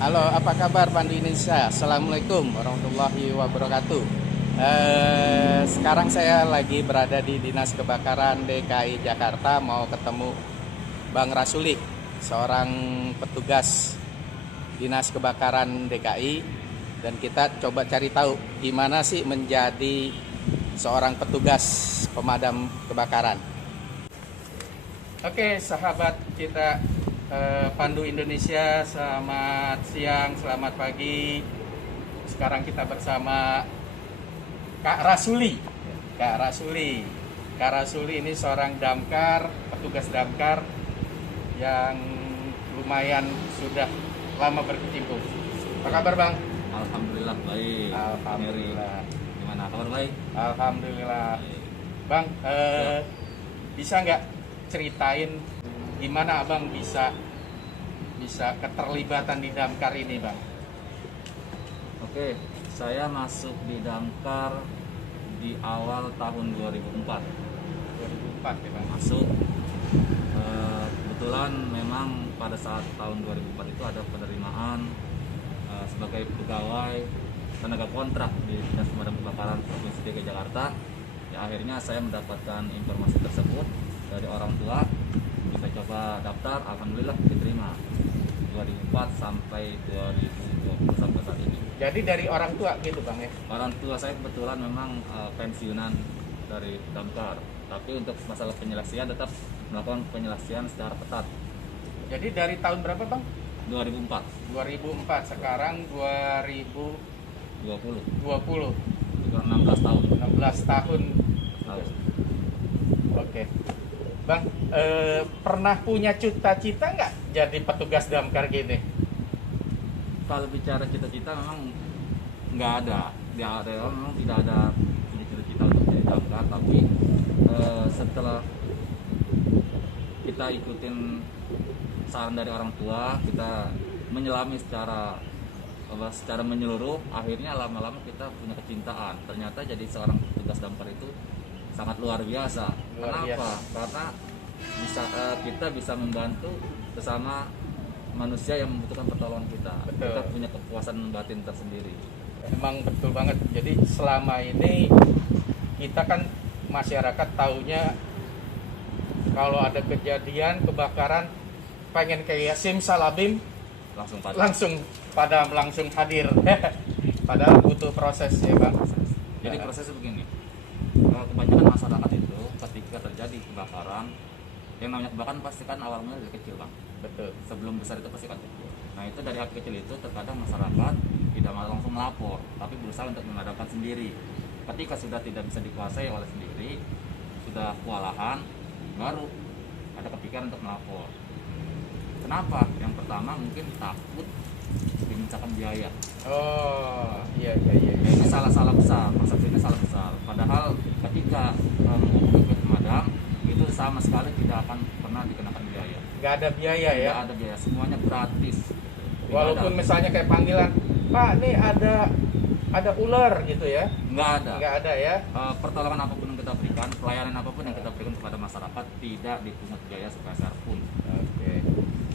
Halo, apa kabar Pandu Indonesia? Assalamualaikum warahmatullahi wabarakatuh. Sekarang saya lagi berada di Dinas Kebakaran DKI Jakarta, mau ketemu Bang Rasuli, seorang petugas Dinas Kebakaran DKI, dan kita coba cari tahu gimana sih menjadi seorang petugas pemadam kebakaran. Oke, sahabat kita Pandu Indonesia, selamat siang, selamat pagi. Sekarang kita bersama Kak Rasuli. Kak Rasuli. Kak Rasuli ini seorang damkar, petugas damkar yang lumayan sudah lama berkecimpung. Apa kabar, Bang? Alhamdulillah baik. Alhamdulillah. Mary, gimana kabar baik? Alhamdulillah. Baik. Bang, bisa nggak ceritain gimana Abang bisa keterlibatan di damkar ini, Bang? Oke, saya masuk di damkar di awal tahun 2004. 2004 ya, Bang. Masuk kebetulan memang pada saat tahun 2004 itu ada penerimaan sebagai pegawai tenaga kontrak di Dinas Pemadam Kebakaran Provinsi DKI Jakarta. Ya, akhirnya saya mendapatkan informasi tersebut dari orang tua. Saya coba daftar, alhamdulillah diterima 2004 sampai 2020 sampai saat ini. Jadi dari orang tua gitu, Bang, ya? Orang tua saya kebetulan memang pensiunan dari damkar, tapi untuk masalah penyeleksian tetap melakukan penyeleksian secara ketat. Jadi dari tahun berapa, Bang? 2004 2004, sekarang 2020. 20 16 tahun 16 tahun. Oke. Bang, pernah punya cita-cita nggak jadi petugas damkar gini? Kalau bicara cita-cita memang nggak ada, memang tidak ada punya cita-cita untuk jadi damkar, tapi setelah kita ikutin saran dari orang tua, kita menyelami secara menyeluruh, akhirnya lama-lama kita punya kecintaan. Ternyata jadi seorang petugas damkar itu sangat luar biasa. Kenapa? Karena kita bisa membantu sesama manusia yang membutuhkan pertolongan kita. Betul. Kita punya kepuasan batin tersendiri. Emang betul banget. Jadi selama ini kita kan masyarakat taunya kalau ada kejadian kebakaran pengen kayak simsalabim langsung padam, langsung hadir. Padahal butuh proses ya, Bang. Jadi prosesnya begini. Kebanyakan masyarakat itu ketika terjadi kebakaran, yang namanya kebakaran pasti kan awal mulanya dari kecil, Bang. Betul. Sebelum besar itu pasti kan kecil. Nah, itu dari api kecil itu terkadang masyarakat tidak langsung melapor, tapi berusaha untuk memadamkan sendiri. Ketika sudah tidak bisa dikuasai oleh sendiri, sudah kewalahan, baru ada kepikiran untuk melapor. Kenapa? Yang pertama mungkin takut dimintakan biaya. Oh, iya. Ini salah besar, persepsinya salah besar. Padahal ketika menghubungi pemadam itu sama sekali tidak akan pernah dikenakan biaya. Nggak ada biaya ya? Tidak ada biaya, semuanya gratis. Tidak Walaupun ada. misalnya kayak panggilan, Pak, nih ada ular gitu ya? Nggak ada. Nggak ada ya? Pertolongan apapun yang kita berikan, pelayanan apapun yang kita berikan kepada masyarakat tidak dipungut biaya sepeser pun. Oke.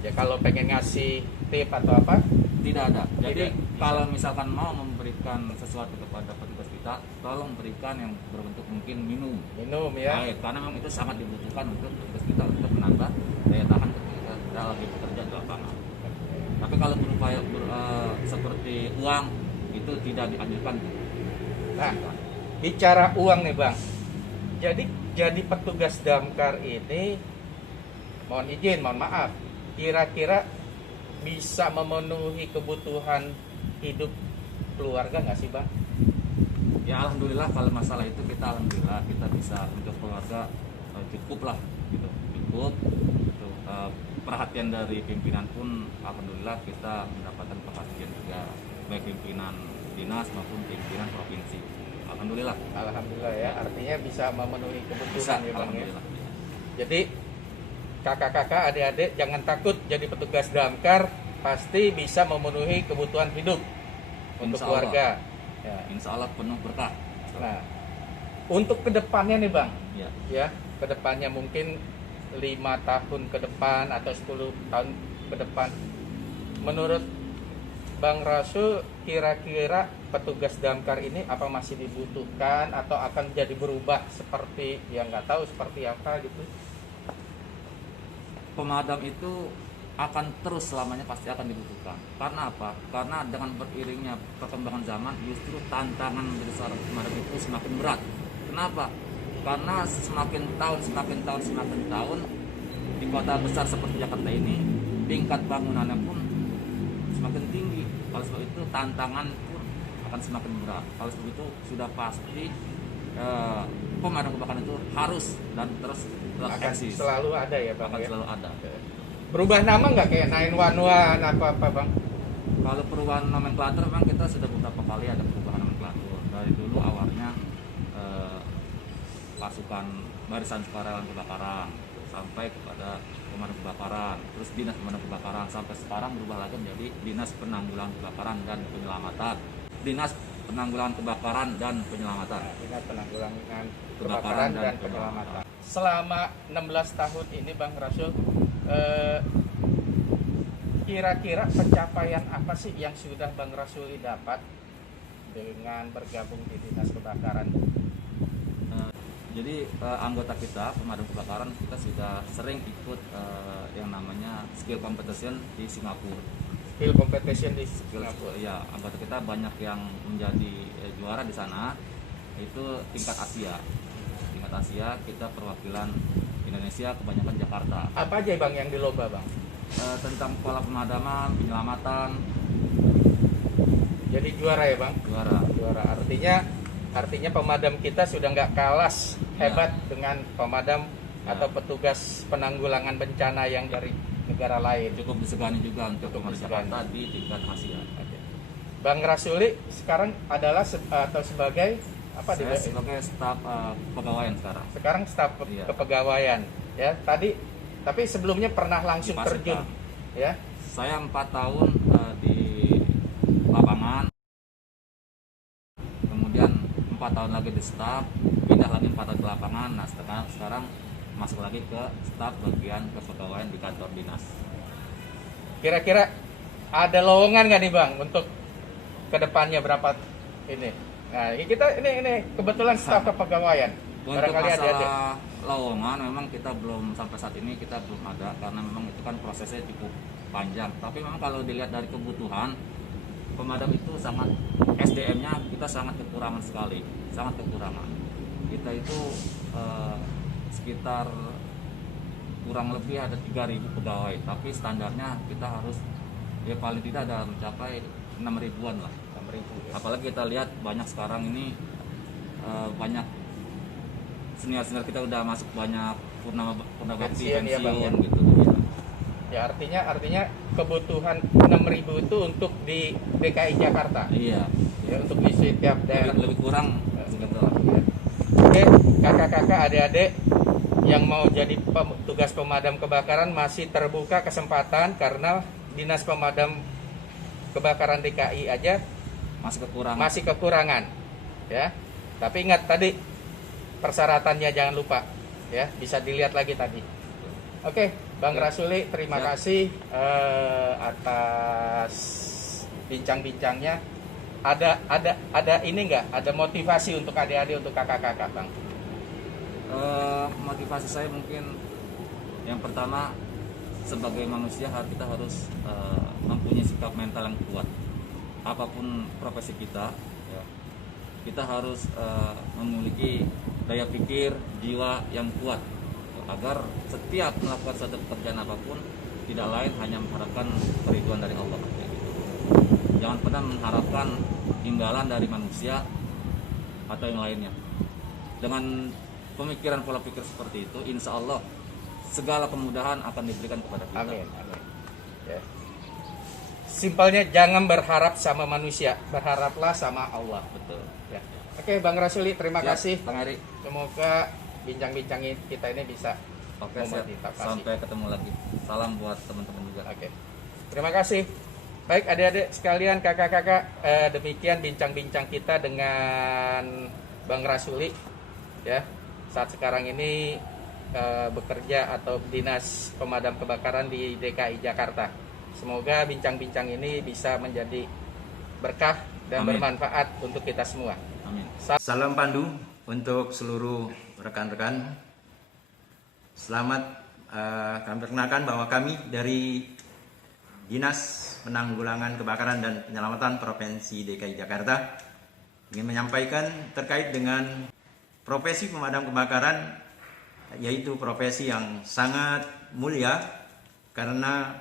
Ya kalau pengen ngasih tip atau apa? Tidak ada. Jadi Tidak. kalau misalkan mau memberikan sesuatu kepada petugas kita, tolong berikan yang berbentuk mungkin minum. Minum ya? Baik, karena memang itu sangat dibutuhkan untuk petugas kita untuk menambah daya tahan ketika kita lagi bekerja di lapangan. Tapi kalau berupa seperti uang itu tidak dianjurkan. Nah, bicara uang nih, Bang. Jadi petugas damkar ini, mohon maaf, kira-kira bisa memenuhi kebutuhan hidup keluarga nggak sih, Bang? Ya alhamdulillah, kalau masalah itu alhamdulillah kita bisa untuk keluarga cukup lah gitu, cukup. Perhatian dari pimpinan pun alhamdulillah kita mendapatkan perhatian juga, baik pimpinan dinas maupun pimpinan provinsi. Alhamdulillah. Alhamdulillah ya, artinya bisa memenuhi kebutuhan Bisa, ya, Bang ya. alhamdulillah. Jadi kakak-kakak, adik-adik jangan takut jadi petugas damkar, pasti bisa memenuhi kebutuhan hidup untuk Insya keluarga. Ya. Insya Allah penuh berkah. Nah, untuk kedepannya nih, Bang, Ya. kedepannya mungkin 5 tahun ke depan atau 10 tahun ke depan, menurut Bang Rasul, kira-kira petugas damkar ini apa masih dibutuhkan atau akan jadi berubah seperti yang nggak tahu seperti apa gitu? Pemadam itu akan terus selamanya pasti akan dibutuhkan. Karena apa? Karena dengan beriringnya perkembangan zaman justru tantangan menjadi seorang pemadam itu semakin berat. Kenapa? Karena semakin tahun di kota besar seperti Jakarta ini tingkat bangunannya pun semakin tinggi. Oleh sebab itu tantangan pun akan semakin berat. Oleh sebab itu sudah pasti pemadam kebakaran itu harus dan terus Akan eksis. selalu ada ya Bang Akan ya? selalu ada. Berubah nama nggak kayak 911 apa-apa Bang? Kalau perubahan nomenklatur memang kita sudah beberapa kali ada perubahan nomenklatur. Dari dulu awalnya pasukan barisan sukarelawan kebakaran sampai kepada pemadam kebakaran, terus dinas pemadam kebakaran, sampai sekarang berubah lagi menjadi dinas penanggulangan kebakaran dan penyelamatan. Dinas penanggulangan kebakaran dan penyelamatan. Dinas penanggulangan Kebakaran kebakaran dan dan penyelamatan. Selama 16 tahun ini Bang Rasul, kira-kira pencapaian apa sih yang sudah Bang Rasul dapat dengan bergabung di dinas kebakaran? Jadi anggota kita pemadam kebakaran kita sudah sering ikut yang namanya skill competition di Singapura. Skill competition di Skill, Singapura. ya, anggota kita banyak yang menjadi juara di sana. Itu tingkat Asia. Tingkat Asia kita perwakilan Indonesia kebanyakan Jakarta. Apa aja Bang yang di lomba Bang? Tentang pola pemadaman, penyelamatan, Jadi juara ya Bang? juara. Juara artinya pemadam kita sudah nggak kalas hebat dengan pemadam atau petugas penanggulangan bencana yang dari negara lain. Cukup disegani juga untuk Cukup pemadam disegani. Jakarta di tingkat Asia. Bang Rasuli sekarang adalah atau sebagai apa Saya di sebagai staf pegawaian sekarang. sekarang staf Iya. kepegawaian ya tapi sebelumnya pernah langsung Di Pasika. terjun ya. Saya 4 tahun di lapangan, kemudian 4 tahun lagi di staf, pindah lagi 4 tahun ke lapangan. Nah sekarang masuk lagi ke staf bagian kepegawaian di kantor dinas. Kira-kira ada lowongan nggak nih Bang untuk kedepannya berapa ini? Nah ini kebetulan staf kepegawaian. Untuk Barangkali adik-adik. masalah lowongan memang kita belum sampai saat ini kita belum ada karena memang itu kan prosesnya cukup panjang. Tapi memang kalau dilihat dari kebutuhan pemadam itu sangat SDM-nya kita sangat kekurangan sekali, sangat kekurangan. Kita itu sekitar kurang lebih ada 3.000 pegawai, tapi standarnya kita harus ya paling tidak ada mencapai 6.000-an lah. 6.000 ya. Apalagi kita lihat banyak sekarang ini banyak senior-senior kita udah masuk banyak purna bakti Pensiun ya, Bang, ya. gitu. Ya artinya kebutuhan 6.000 itu untuk di DKI Jakarta. Iya. Ya untuk di setiap daerah. Lebih kurang segitu lah. Oke, kakak-kakak, adik-adik yang mau jadi petugas pemadam kebakaran masih terbuka kesempatan karena Dinas Pemadam Kebakaran DKI aja masih kekurangan. Ya. Tapi ingat tadi persyaratannya jangan lupa ya, bisa dilihat lagi tadi. Oke, Bang Rasuli, terima Siap. kasih atas bincang-bincangnya. Ada ini enggak? Ada motivasi untuk adik-adik, untuk kakak-kakak, Bang? Motivasi saya mungkin yang pertama sebagai manusia kita harus mempunyai sikap mental yang kuat. Apapun profesi kita, ya, kita harus memiliki daya pikir, jiwa yang kuat agar setiap melakukan suatu pekerjaan apapun tidak lain hanya mengharapkan keriduan dari Allah. Jangan pernah mengharapkan imbalan dari manusia atau yang lainnya. Dengan pemikiran pola pikir seperti itu, insya Allah segala kemudahan akan diberikan kepada kita. Amin. Ya. Simpelnya jangan berharap sama manusia, berharaplah sama Allah. Betul. Ya. Oke, Bang Rasuli, terima Siap, kasih. Bang Eri. Semoga bincang-bincang kita ini bisa Oke, siap. memotivasi. Sampai ketemu lagi. Salam buat teman-teman juga. Oke. Terima kasih. Baik adik-adik sekalian, kakak-kakak, demikian bincang-bincang kita dengan Bang Rasuli ya. Saat sekarang ini bekerja atau Dinas Pemadam Kebakaran di DKI Jakarta. Semoga bincang-bincang ini bisa menjadi berkah dan Amin. bermanfaat untuk kita semua. Amin. Salam pandu untuk seluruh rekan-rekan. Selamat kami perkenalkan bahwa kami dari Dinas Penanggulangan Kebakaran dan Penyelamatan Provinsi DKI Jakarta ingin menyampaikan terkait dengan profesi pemadam kebakaran, yaitu profesi yang sangat mulia karena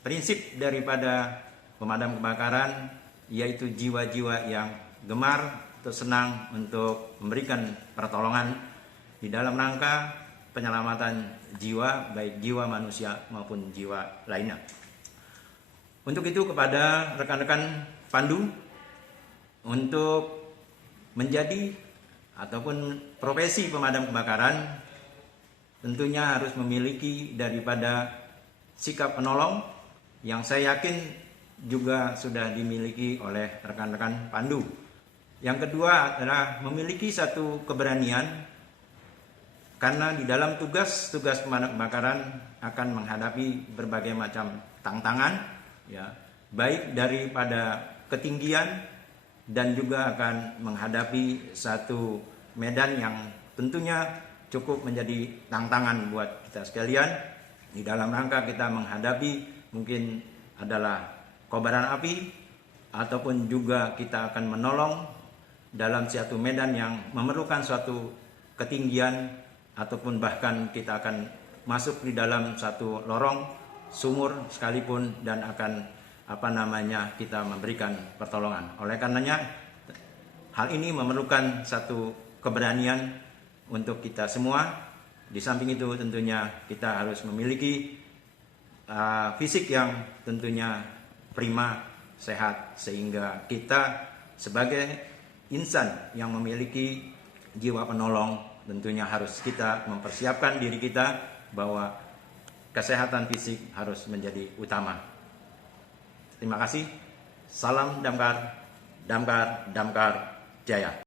prinsip daripada pemadam kebakaran yaitu jiwa-jiwa yang gemar atau senang untuk memberikan pertolongan di dalam rangka penyelamatan jiwa, baik jiwa manusia maupun jiwa lainnya. Untuk itu kepada rekan-rekan pandu, untuk menjadi ataupun profesi pemadam kebakaran tentunya harus memiliki daripada sikap penolong yang saya yakin juga sudah dimiliki oleh rekan-rekan pandu. Yang kedua adalah memiliki satu keberanian, karena di dalam tugas-tugas pemadam kebakaran akan menghadapi berbagai macam tantangan, ya, baik daripada ketinggian dan juga akan menghadapi satu medan yang tentunya cukup menjadi tantangan buat kita sekalian di dalam rangka kita menghadapi mungkin adalah kobaran api, ataupun juga kita akan menolong dalam suatu medan yang memerlukan suatu ketinggian, ataupun bahkan kita akan masuk di dalam satu lorong sumur sekalipun dan akan kita memberikan pertolongan. Oleh karenanya hal ini memerlukan satu keberanian untuk kita semua. Di samping itu tentunya kita harus memiliki fisik yang tentunya prima, sehat, sehingga kita sebagai insan yang memiliki jiwa penolong tentunya harus kita mempersiapkan diri kita bahwa kesehatan fisik harus menjadi utama. Terima kasih. Salam Damkar, Damkar, Damkar Jaya.